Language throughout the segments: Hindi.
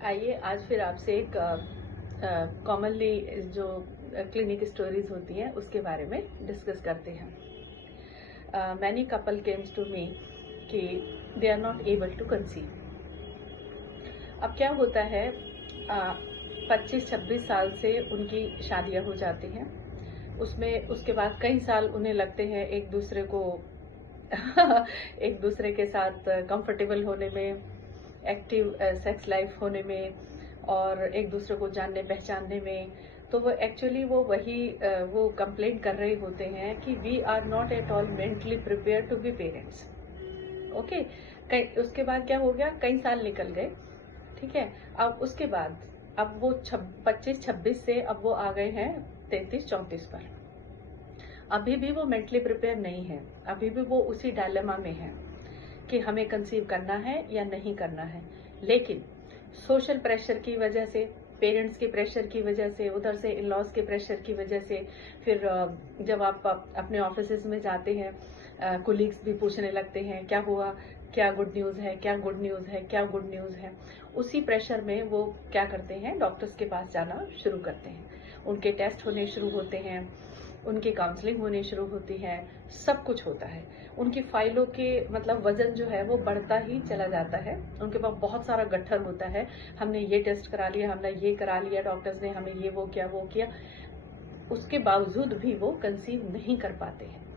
आइए आज फिर आपसे एक कॉमनली जो क्लिनिक स्टोरीज होती हैं उसके बारे में डिस्कस करते हैं। Many couple comes to me कि they are not able to conceive. अब क्या होता है, 25-26 साल से उनकी शादियां हो जाती हैं। उसके बाद कई साल उन्हें लगते हैं एक दूसरे को एक दूसरे के साथ कंफर्टेबल होने में, एक्टिव सेक्स लाइफ होने में और एक दूसरे को जानने पहचानने में। तो वो एक्चुअली वो कंप्लेंट कर रहे होते हैं कि we are not at all mentally prepare to be parents. Okay, उसके बाद क्या हो गया, कई साल निकल गए, ठीक है। अब उसके बाद अब वो 25-26 से अब वो आ गए हैं 33-34 पर। अभी भी वो मेंटली प्रिपेयर नहीं है, अभी भी वो उसी डायलेमा में है कि हमें कंसीव करना है या नहीं करना है। लेकिन सोशल प्रेशर की वजह से, पेरेंट्स के प्रेशर की वजह से, उधर से इन लॉज के प्रेशर की वजह से, फिर जब आप अपने ऑफिस में जाते हैं, कोलीग्स भी पूछने लगते हैं क्या हुआ, क्या गुड न्यूज है, क्या गुड न्यूज है, क्या गुड न्यूज है। उसी प्रेशर में वो क्या करते हैं, डॉक्टर्स के पास जाना शुरू करते हैं। उनके टेस्ट होने शुरू होते हैं, उनकी काउंसलिंग होनी शुरू होती है, सब कुछ होता है। उनकी फाइलों के मतलब वजन जो है वो बढ़ता ही चला जाता है। उनके पास बहुत सारा गट्ठर होता है, हमने ये टेस्ट करा लिया, हमने ये करा लिया, डॉक्टर्स ने हमें ये वो किया। उसके बावजूद भी वो कंसीव नहीं कर पाते हैं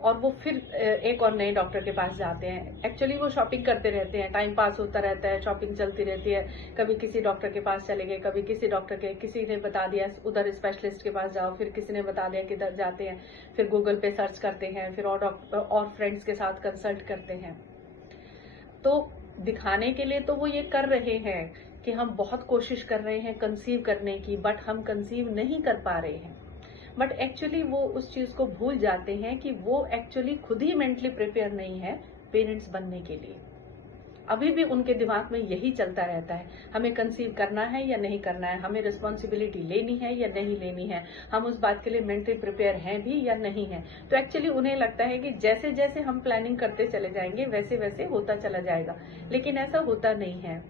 और वो फिर एक और नए डॉक्टर के पास जाते हैं। एक्चुअली वो शॉपिंग करते रहते हैं, टाइम पास होता रहता है, शॉपिंग चलती रहती है। कभी किसी डॉक्टर के पास चले गए, कभी किसी डॉक्टर के, किसी ने बता दिया उधर स्पेशलिस्ट के पास जाओ, फिर किसी ने बता दिया किधर जाते हैं, फिर गूगल पे सर्च करते हैं, फिर और फ्रेंड्स के साथ कंसल्ट करते हैं। तो दिखाने के लिए तो वो ये कर रहे हैं कि हम बहुत कोशिश कर रहे हैं कंसीव करने की, बट हम कंसीव नहीं कर पा रहे हैं। बट एक्चुअली वो उस चीज को भूल जाते हैं कि वो एक्चुअली खुद ही मेंटली प्रिपेयर नहीं है पेरेंट्स बनने के लिए। अभी भी उनके दिमाग में यही चलता रहता है, हमें कंसीव करना है या नहीं करना है, हमें रिस्पॉन्सिबिलिटी लेनी है या नहीं लेनी है, हम उस बात के लिए मेंटली प्रिपेयर हैं भी या नहीं है। तो एक्चुअली उन्हें लगता है कि जैसे जैसे हम प्लानिंग करते चले जाएंगे वैसे वैसे होता चला जाएगा, लेकिन ऐसा होता नहीं है।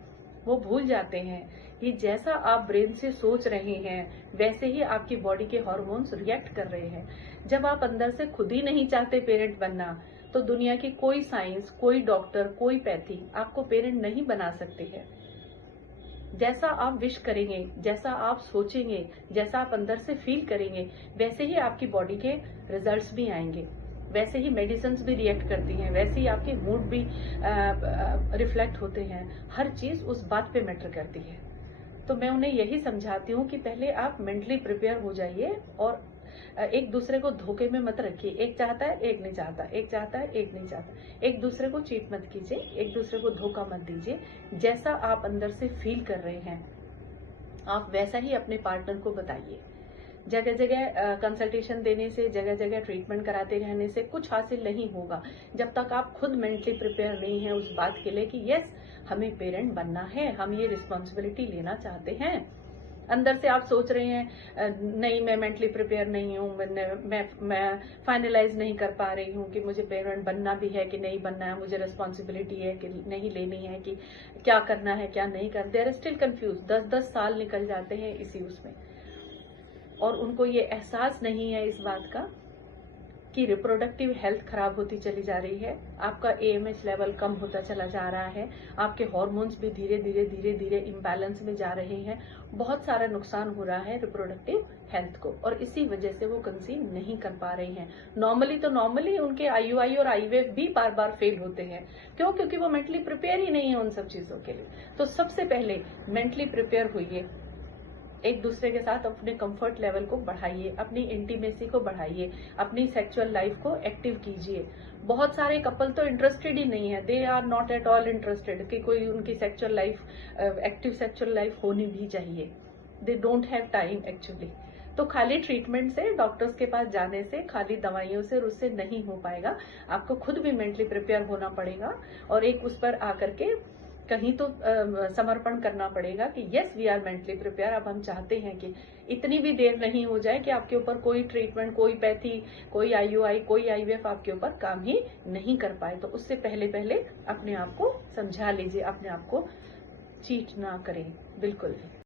वो भूल जाते हैं कि जैसा आप ब्रेन से सोच रहे हैं वैसे ही आपकी बॉडी के हार्मोन्स रिएक्ट कर रहे हैं। जब आप अंदर से खुद ही नहीं चाहते पेरेंट बनना, तो दुनिया की कोई साइंस, कोई डॉक्टर, कोई पैथी आपको पेरेंट नहीं बना सकती है। जैसा आप विश करेंगे, जैसा आप सोचेंगे, जैसा आप अंदर से फील करेंगे, वैसे ही आपकी बॉडी के रिजल्ट्स भी आएंगे, वैसे ही मेडिसिन भी रिएक्ट करती हैं, वैसे ही आपके मूड भी रिफ्लेक्ट होते हैं। हर चीज उस बात पे मैटर करती है। तो मैं उन्हें यही समझाती हूँ कि पहले आप मेंटली प्रिपेयर हो जाइए और एक दूसरे को धोखे में मत रखिए। एक चाहता है, एक नहीं चाहता, एक चाहता है, एक नहीं चाहता। एक दूसरे को चीट मत कीजिए, एक दूसरे को धोखा मत दीजिए। जैसा आप अंदर से फील कर रहे हैं आप वैसा ही अपने पार्टनर को बताइए। जगह जगह कंसल्टेशन देने से, जगह जगह ट्रीटमेंट कराते रहने से कुछ हासिल नहीं होगा जब तक आप खुद मेंटली प्रिपेयर नहीं है उस बात के लिए कि यस हमें पेरेंट बनना है, हम ये रिस्पॉन्सिबिलिटी लेना चाहते हैं। अंदर से आप सोच रहे हैं नहीं मैं मेंटली प्रिपेयर नहीं हूँ, मैं फाइनलाइज नहीं कर पा रही हूँ कि मुझे पेरेंट बनना भी है कि नहीं बनना है, मुझे रिस्पॉन्सिबिलिटी है कि नहीं लेनी है, कि क्या करना है क्या नहीं करना। They are still confuse. 10-10 साल निकल जाते हैं इसी उसमें और उनको ये एहसास नहीं है इस बात का कि रिप्रोडक्टिव हेल्थ खराब होती चली जा रही है, आपका एएमएच लेवल कम होता चला जा रहा है, आपके हार्मोन्स भी धीरे धीरे इम्बैलेंस में जा रहे हैं। बहुत सारा नुकसान हो रहा है रिप्रोडक्टिव हेल्थ को और इसी वजह से वो कंसीव नहीं कर पा रही हैं। नॉर्मली उनके आईयूआई और आईवीएफ भी बार बार फेल होते हैं। क्यों? क्योंकि वो मेंटली प्रिपेयर ही नहीं है उन सब चीजों के लिए। तो सबसे पहले मेंटली प्रिपेयर होइए, एक दूसरे के साथ अपने कंफर्ट लेवल को बढ़ाइए, अपनी इंटीमेसी को बढ़ाइए, अपनी सेक्सुअल लाइफ को एक्टिव कीजिए। बहुत सारे कपल तो इंटरेस्टेड ही नहीं है, they are not at all interested कि कोई उनकी sexual life, active sexual life होनी भी चाहिए। They don't have time actually. तो खाली ट्रीटमेंट से, डॉक्टर्स के पास जाने से, खाली दवाइयों से उससे नहीं हो पाएगा। आपको खुद भी मेंटली प्रिपेयर होना पड़ेगा और एक उस पर आकर के कहीं तो समर्पण करना पड़ेगा कि yes we are mentally prepare. अब हम चाहते हैं कि इतनी भी देर नहीं हो जाए कि आपके ऊपर कोई ट्रीटमेंट, कोई पैथी, कोई आईयूआई, कोई आईवीएफ आपके ऊपर काम ही नहीं कर पाए। तो उससे पहले पहले अपने आप को समझा लीजिए, अपने आप को चीट ना करें बिल्कुल भी।